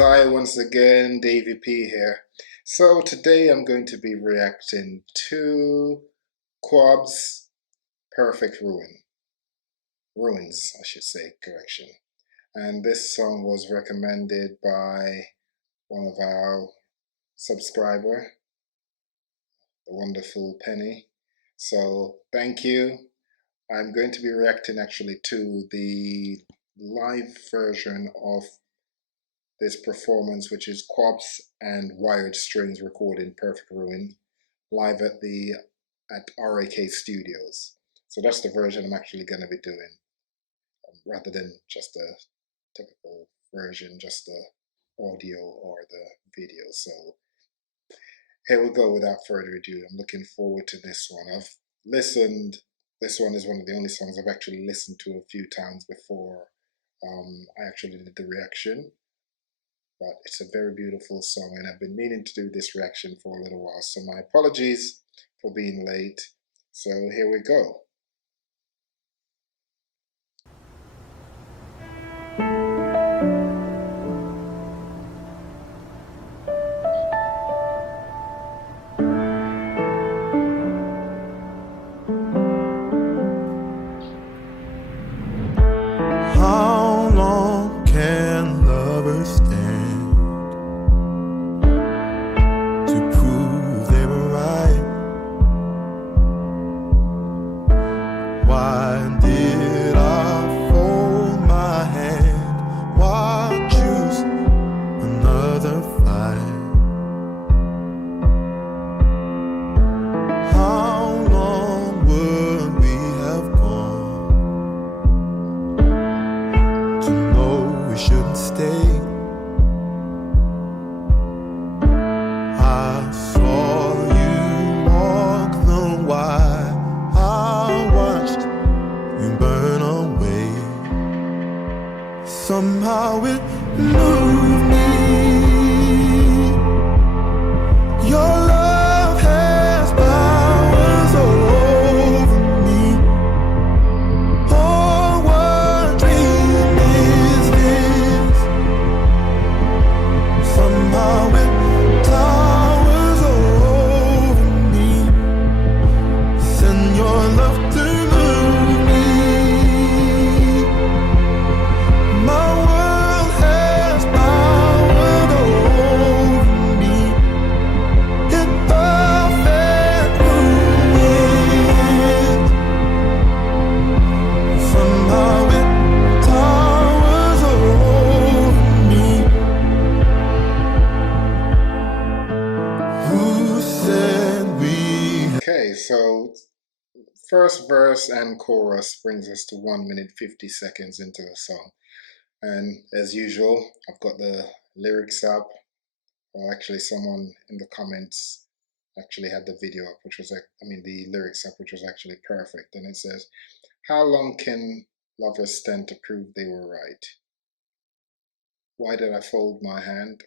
I once again, Davie P here. So today I'm going to be reacting to Kwabz Perfect Ruins, I should say, correction. And this song was recommended by one of our subscriber, the wonderful Penny. So thank you. I'm going to be reacting actually to the live version of this performance, which is Kwabz and Wired Strings recording Perfect Ruin live at RAK Studios. So that's the version I'm actually going to be doing, rather than just a typical version, just the audio or the video. So here we go. Without further ado, I'm looking forward to this one. I've listened. This one is one of the only songs I've actually listened to a few times before I actually did the reaction. But it's a very beautiful song, and I've been meaning to do this reaction for a little while, so my apologies for being late. So here we go. How long can lovers stand to prove they were right? Why did I fold my hand? Why choose another fight? How long would we have gone to know we shouldn't stay? I saw you walk the while I watched you burn away. Somehow it moved me. Your love has powers over me. Oh, what dream is this? Somehow it towers over me. Send your love to move me. My world has powered over me. In perfect ruin. Somehow it towers over me. Who said we? Okay, so first verse and chorus brings us to 1 minute 50 seconds into the song. And as usual, I've got the lyrics up. Well, actually, someone in the comments actually had the video up, which was, the lyrics up, which was actually perfect. And it says, "How long can lovers stand to prove they were right? Why did I fold my hand?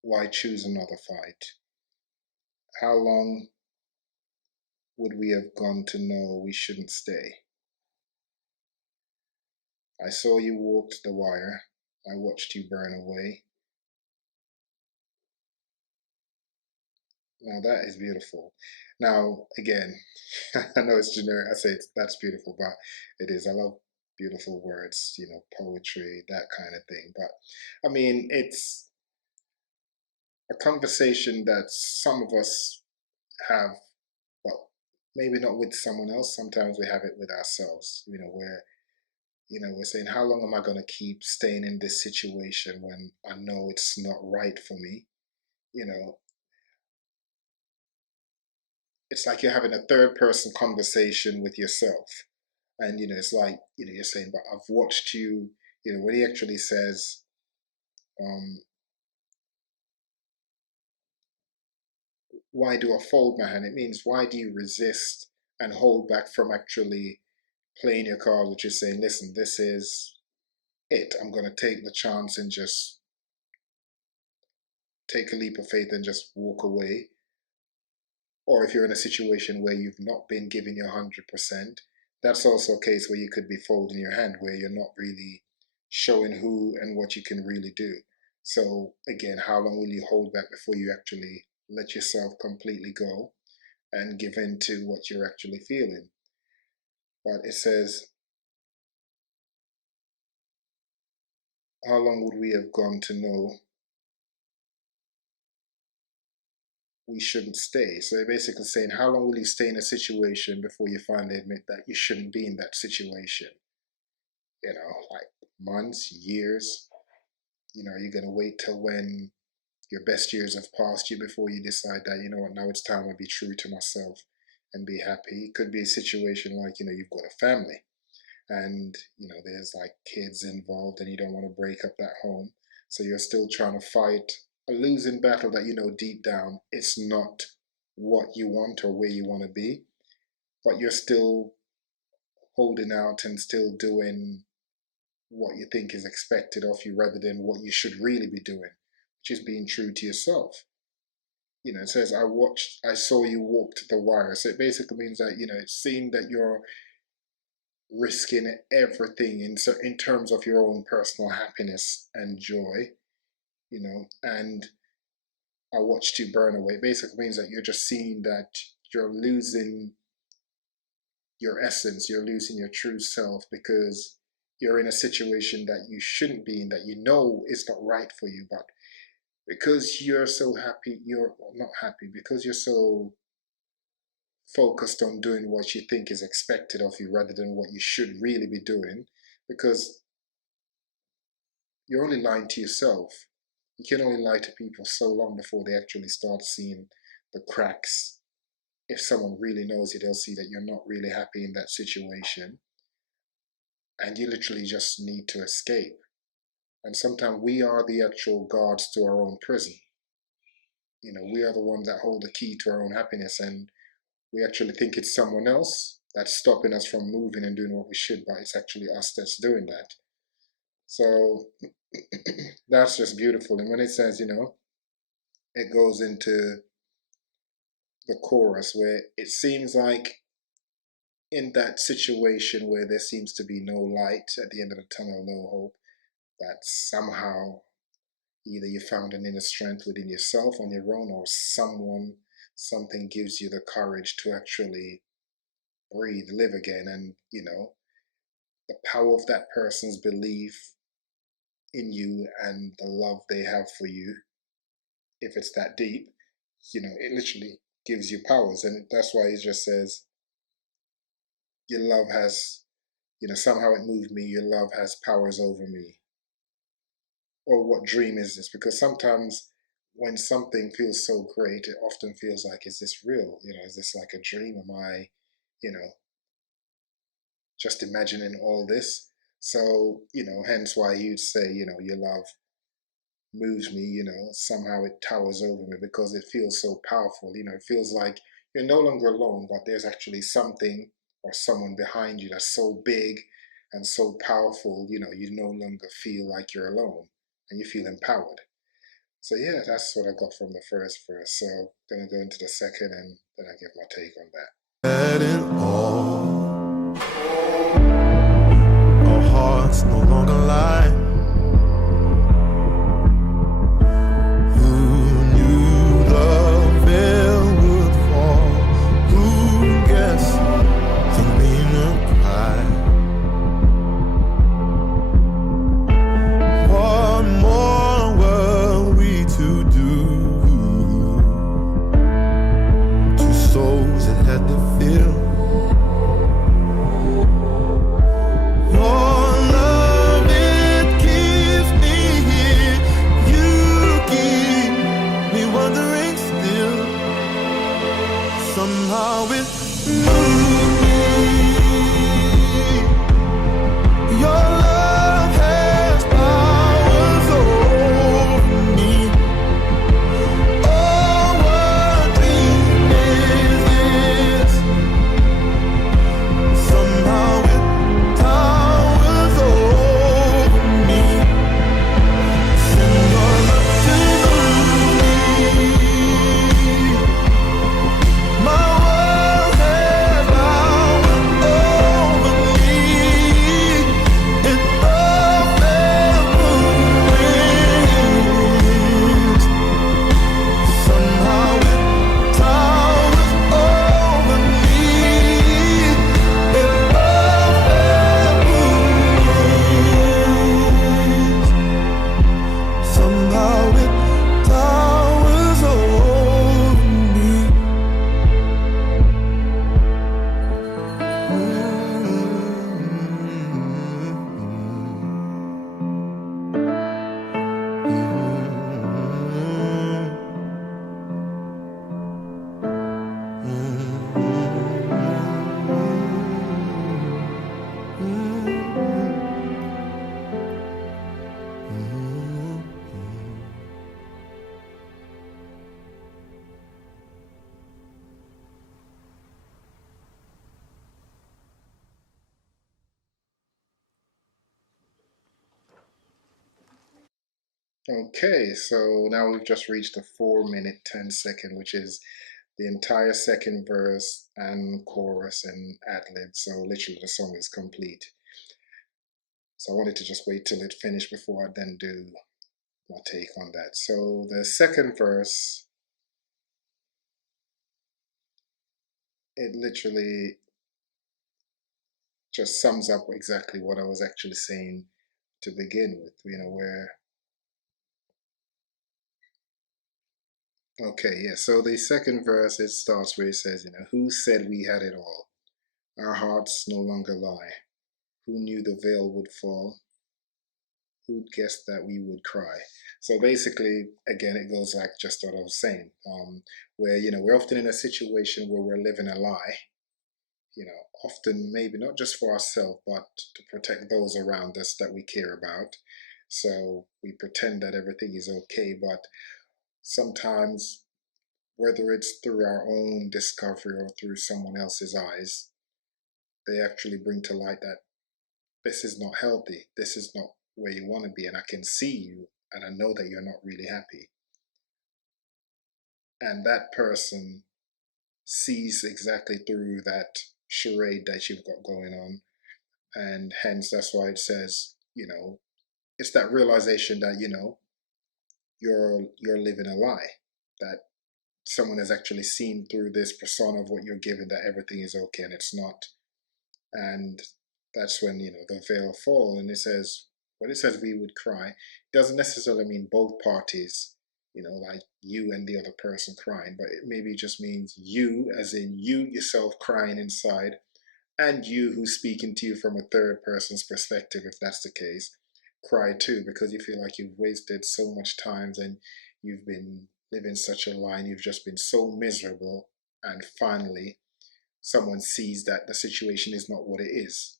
Why choose another fight? How long would we have gone to know we shouldn't stay? I saw you walk the wire. I watched you burn away." Now that is beautiful. Now, again, I know it's generic. I say that's beautiful, but it is. I love beautiful words, poetry, that kind of thing. But it's a conversation that some of us have, well, maybe not with someone else. Sometimes we have it with ourselves, where, we're saying, how long am I going to keep staying in this situation when I know it's not right for me? It's like you're having a third person conversation with yourself. And, it's like, you're saying, but I've watched you, when he actually says, um, why do I fold my hand? It means, why do you resist and hold back from actually playing your card, which is saying, listen, this is it. I'm going to take the chance and just take a leap of faith and just walk away. Or if you're in a situation where you've not been giving your 100%, that's also a case where you could be folding your hand, where you're not really showing who and what you can really do. So again, how long will you hold back before you actually let yourself completely go and give in to what you're actually feeling? But it says, how long would we have gone to know we shouldn't stay? So they're basically saying, how long will you stay in a situation before you finally admit that you shouldn't be in that situation? You know, like months, years? You know, you're going to wait till when your best years have passed you before you decide that, you know what, now it's time to be true to myself and be happy. It could be a situation like, you know, you've got a family and, you know, there's like kids involved and you don't want to break up that home. So you're still trying to fight a losing battle that you know deep down it's not what you want or where you want to be, but you're still holding out and still doing what you think is expected of you rather than what you should really be doing, which is being true to yourself. You know, it says, I saw you walked the wire. So it basically means that, you know, it's seen that you're risking everything in terms of your own personal happiness and joy, you know, and I watched you burn away. It basically means that you're just seeing that you're losing your essence, you're losing your true self because you're in a situation that you shouldn't be in, that you know is not right for you, but because you're so happy, you're not happy, because you're so focused on doing what you think is expected of you rather than what you should really be doing, because you're only lying to yourself. You can only lie to people so long before they actually start seeing the cracks. If someone really knows you, they'll see that you're not really happy in that situation and you literally just need to escape. And sometimes we are the actual guards to our own prison. You know, we are the ones that hold the key to our own happiness, and we actually think it's someone else that's stopping us from moving and doing what we should, but it's actually us that's doing that. So that's just beautiful. And when it says, you know, it goes into the chorus where it seems like in that situation where there seems to be no light at the end of the tunnel, no hope, that somehow either you found an inner strength within yourself on your own, or something gives you the courage to actually breathe, live again. And, you know, the power of that person's belief in you and the love they have for you, if it's that deep, you know, it literally gives you powers. And that's why he just says, your love has, you know, somehow it moved me, your love has powers over me. Or what dream is this? Because sometimes when something feels so great, it often feels like, is this real? You know, is this like a dream? Am I, you know, just imagining all this? So, you know, hence why you'd say, you know, your love moves me, you know, somehow it towers over me because it feels so powerful. You know, it feels like you're no longer alone, but there's actually something or someone behind you that's so big and so powerful, you know, you no longer feel like you're alone and you feel empowered. So yeah, that's what I got from the first verse. So I'm gonna go into the second and then I give my take on that. Let it all. Our hearts no longer lie. Who knew the veil would fall? Who guessed the meaner cry? What more were we to do? Two souls that had to feel. Your love, it keeps me here. You keep me wondering still. Somehow it moved me. Your love has powers over me. Oh, what dream is this? Somehow it towers over me. Send your love to me. My world has Okay, so now we've just reached the 4 minute 10 second, which is the entire second verse and chorus and ad lib. So literally the song is complete. So I wanted to just wait till it finished before I then do my take on that. So the second verse, it literally just sums up exactly what I was actually saying to begin with, where, okay, yeah, so the second verse, it starts where it says, who said we had it all? Our hearts no longer lie. Who knew the veil would fall? Who'd guessed that we would cry? So basically, again, it goes like just what I was saying, where, we're often in a situation where we're living a lie, often maybe not just for ourselves, but to protect those around us that we care about. So we pretend that everything is okay, but sometimes, whether it's through our own discovery or through someone else's eyes, they actually bring to light that this is not healthy. This is not where you want to be. And I can see you and I know that you're not really happy. And that person sees exactly through that charade that you've got going on. And hence, that's why it says, it's that realization that, you're living a lie, that someone has actually seen through this persona of what you're giving, that everything is okay and it's not. And that's when the veil falls, and it says, when it says we would cry, it doesn't necessarily mean both parties, like you and the other person crying, but it maybe just means you, as in you yourself crying inside, and you who's speaking to you from a third person's perspective, if that's the case, cry too, because you feel like you've wasted so much time and you've been living such a lie, and you've just been so miserable, and finally someone sees that the situation is not what it is.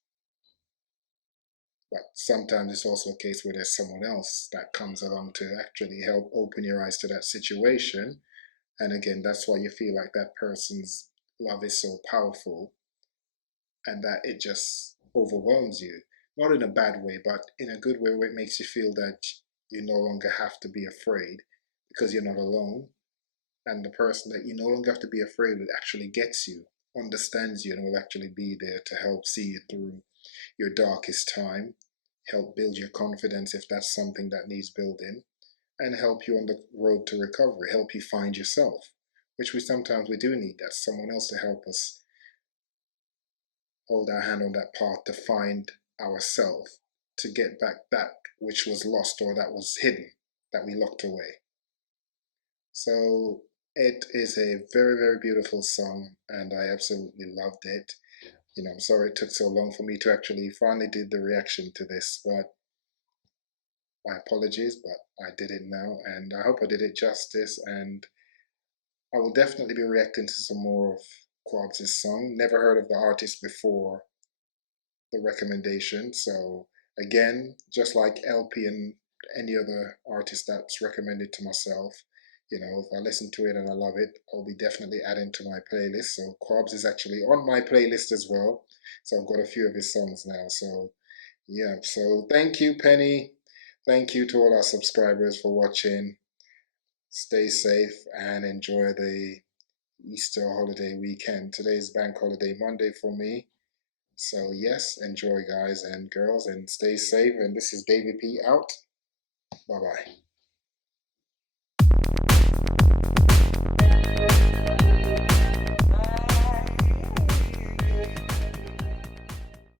But sometimes it's also a case where there's someone else that comes along to actually help open your eyes to that situation. And again, that's why you feel like that person's love is so powerful and that it just overwhelms you. Not in a bad way, but in a good way where it makes you feel that you no longer have to be afraid because you're not alone. And the person that you no longer have to be afraid with actually gets you, understands you, and will actually be there to help see you through your darkest time, help build your confidence if that's something that needs building, and help you on the road to recovery, help you find yourself, which we do need that, someone else to help us hold our hand on that path to find ourselves, to get back that which was lost or that was hidden, that we locked away. So it is a very, very beautiful song, and I absolutely loved it. I'm sorry it took so long for me to actually finally did the reaction to this, but my apologies, but I did it now, and I hope I did it justice. And I will definitely be reacting to some more of Kwabz' song. Never heard of the artist before the recommendation, so again, just like LP and any other artist that's recommended to myself, if I listen to it and I love it, I'll be definitely adding to my playlist. So Kwabz is actually on my playlist as well. So I've got a few of his songs now. So yeah, so thank you, Penny. Thank you to all our subscribers for watching. Stay safe and enjoy the Easter holiday weekend. Today's bank holiday Monday for me. So yes, enjoy guys and girls and stay safe. And this is Davie P out. Bye bye.